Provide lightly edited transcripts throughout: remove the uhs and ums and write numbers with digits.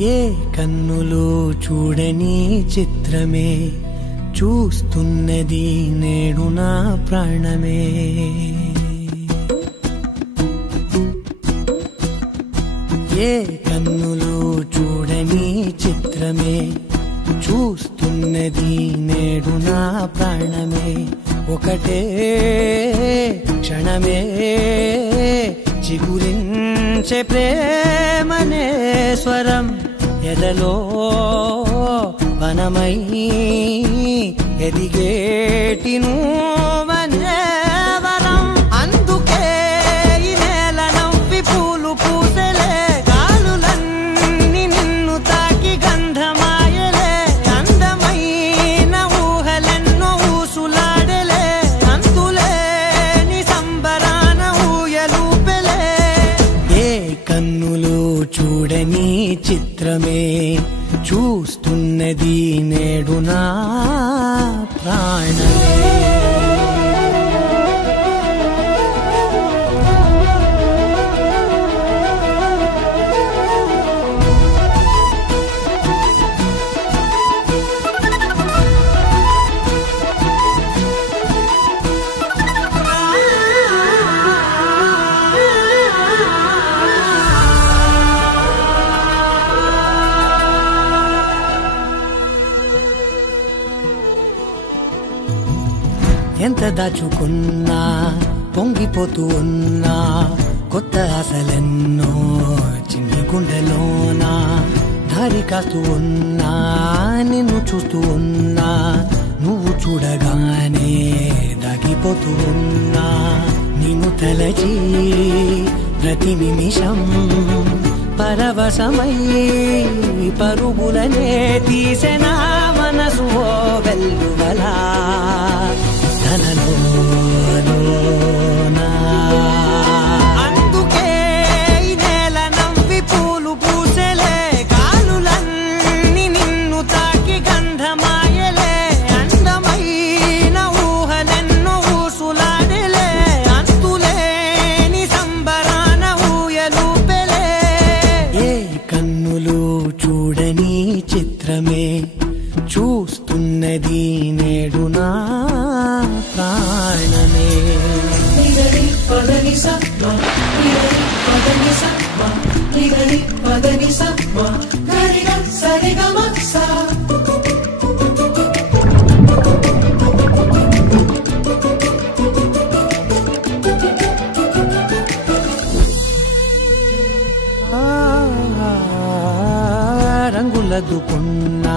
ఏ కన్నులు చూడని చిత్రమే చూస్తున్నది నేడు నా ప్రాణమే. ఏ కన్నులు చూడని చిత్రమే చూస్తున్నది నేడు నా ప్రాణమే. ఒకటే క్షణమే చిగురించే ప్రేమనే స్వరం ఎదలో వనమై ఎదిగేటి నువ్వనే వరం. అందుకే ఈ నేల నవ్వి పూలు పూసెలే, గాలులన్నీ నిన్ను తాకి గంధమాయలే. అందమైన ఊహలెన్నో ఊసులాడలే, అంతులేని సంబరాన ఊయలూపెలే. ఏ కన్నులు చూడని చిత్రమే చూస్తున్నది నేడు నా ప్రాణమే. ఎంత దాచుకున్నా పొంగిపోతూ ఉన్నా, కొత్త ఆశలెన్నో చిన్ని గుండెలోనా. దారి కాస్తూ ఉన్నా, నిన్ను చూస్తూ ఉన్నా, నువ్వు చూడగానే దాగిపోతూ ఉన్నా. నిన్ను తలచి ప్రతి నిమిషం పరవశమై పరుగులనే తీసెనా మనసు ఓ వెల్లువలా. అందుకే ఈ నేల నవ్వి పూలు పూసెలే, గాలులన్నీ నిన్ను తాకి గంధమాయలే. అందమైన ఊహలెన్నో ఊసులాడలే, అంతులేని సంబరాన ఊయలూపెలే. ఏ కన్నులు చూడని చిత్రమే చూస్తున్నది నేడు నా ప్రాణమే. రంగులదుకున్నా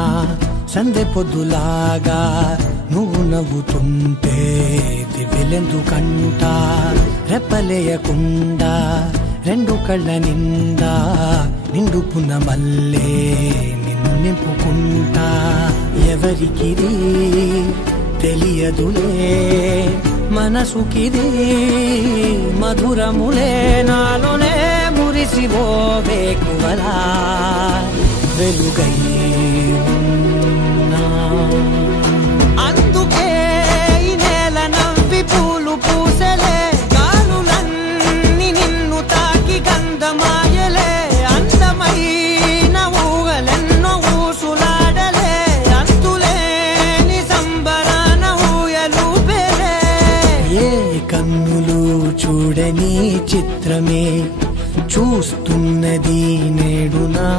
సందె పొద్దులాగా నువ్వు నవ్వుతుంటే దివ్వెలెందుకంట. రెప్పలేయకుండా రెండు కళ్ళ నిండా నిండుకున్న మల్లే నిన్ను నింపుకుంటా. ఎవరికిది తెలియదులే మనసుకిది మధురములే, నాలోనే మురిసివో వేకువలా వెలుగై ఉన్నా. అందుకే ఈ నేల నవ్వి పూలు పూసెలే, గాలులన్నీ నిన్ను తాకి గంధమాయలే. అందమైన ఊహలెన్నో ఊసులాడలే, అంతులేని సంబరాన ఊయలూపెలే. ఏ కన్నులు చూడని చిత్రమే చూస్తున్నది నేడు నా